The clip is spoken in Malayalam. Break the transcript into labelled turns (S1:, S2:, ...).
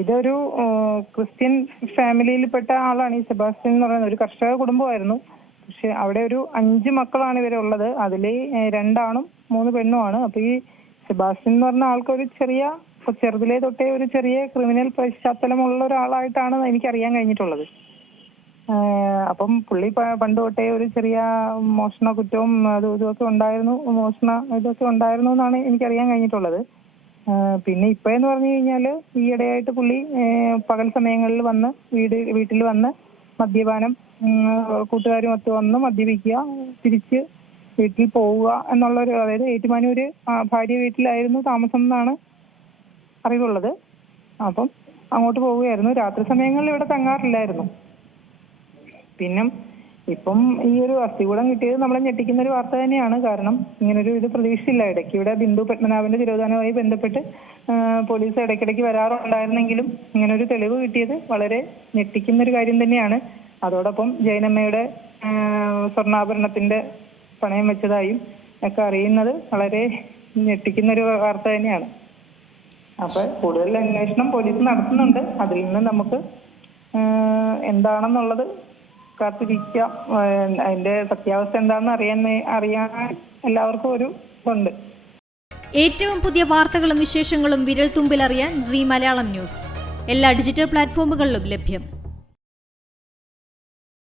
S1: ഇതൊരു ക്രിസ്ത്യൻ ഫാമിലിയിൽപ്പെട്ട ആളാണ് ഈ സെബാസ്റ്റ്യൻ എന്ന് പറയുന്നത് ഒരു കർഷക കുടുംബമായിരുന്നു. പക്ഷെ അവിടെ ഒരു അഞ്ച് മക്കളാണ് ഇവരെ ഉള്ളത്. അതിൽ രണ്ടാണും മൂന്ന് പെണ്ണുമാണ് അപ്പൊ ഈ സെബാസ്റ്റ്യൻ എന്ന് പറഞ്ഞ ആൾക്ക് ഒരു ചെറിയ ചെറുതിലെ തൊട്ടേ ഒരു ചെറിയ ക്രിമിനൽ പശ്ചാത്തലമുള്ള ഒരാളായിട്ടാണ് എനിക്ക് അറിയാൻ കഴിഞ്ഞിട്ടുള്ളത്. അപ്പം പുള്ളി പണ്ട് തൊട്ടേ ഒരു ചെറിയ മോഷണ കുറ്റവും അതും ഇതൊക്കെ ഉണ്ടായിരുന്നു മോഷണ ഇതൊക്കെ ഉണ്ടായിരുന്നു എന്നാണ് എനിക്ക് അറിയാൻ കഴിഞ്ഞിട്ടുള്ളത്. പിന്നെ ഇപ്പോഴെന്ന് പറഞ്ഞു കഴിഞ്ഞാൽ ഈയിടെയായിട്ട് പുള്ളി പകൽ സമയങ്ങളിൽ വന്ന് വീട് വീട്ടിൽ വന്ന് മദ്യപാനം ഉം, കൂട്ടുകാരും ഒത്ത് വന്ന് മദ്യപിക്കുക തിരിച്ച് വീട്ടിൽ പോവുക എന്നുള്ളൊരു അതായത് ഏറ്റുമാനൂര് ആ, ഭാര്യ വീട്ടിലായിരുന്നു താമസം എന്നാണ് അറിവുള്ളത്. അപ്പം അങ്ങോട്ട് പോവുകയായിരുന്നു. രാത്രി സമയങ്ങളിൽ ഇവിടെ തങ്ങാറില്ലായിരുന്നു. പിന്നെ ഇപ്പം ഈ ഒരു അസ്ഥികൂടം കിട്ടിയത് നമ്മളെ ഞെട്ടിക്കുന്ന ഒരു വാർത്ത തന്നെയാണ്. കാരണം ഇങ്ങനൊരു ഇത് പ്രതീക്ഷിച്ചില്ല. ഇടയ്ക്ക് ഇവിടെ ബിന്ദു പത്മനാഭന്റെ തിരോധാനവുമായി ബന്ധപ്പെട്ട് പോലീസ് ഇടയ്ക്കിടയ്ക്ക് വരാറുണ്ടായിരുന്നെങ്കിലും ഒരു തെളിവ് കിട്ടിയത് വളരെ ഞെട്ടിക്കുന്ന ഒരു കാര്യം തന്നെയാണ്. അതോടൊപ്പം ജയനമ്മയുടെ സ്വർണാഭരണത്തിന്റെ പണയം വെച്ചതായും ഒക്കെ അറിയുന്നത് വളരെ ഞെട്ടിക്കുന്ന ഒരു വാർത്ത തന്നെയാണ്. അപ്പൊ കൂടുതൽ അന്വേഷണം പോലീസ് നടത്തുന്നുണ്ട്. അതിൽ നിന്ന് നമുക്ക് എന്താണെന്നുള്ളത് കാത്തിരിക്കാം അതിന്റെ സത്യാവസ്ഥ എന്താണെന്ന് അറിയാൻ അറിയാൻ എല്ലാവർക്കും ഒരു ഇതുണ്ട്.
S2: ഏറ്റവും പുതിയ വാർത്തകളും വിശേഷങ്ങളും വിരൽ തുമ്പിലറിയാൻ സി മലയാളം ന്യൂസ്. എല്ലാ ഡിജിറ്റൽ പ്ലാറ്റ്ഫോമുകളിലും ലഭ്യം.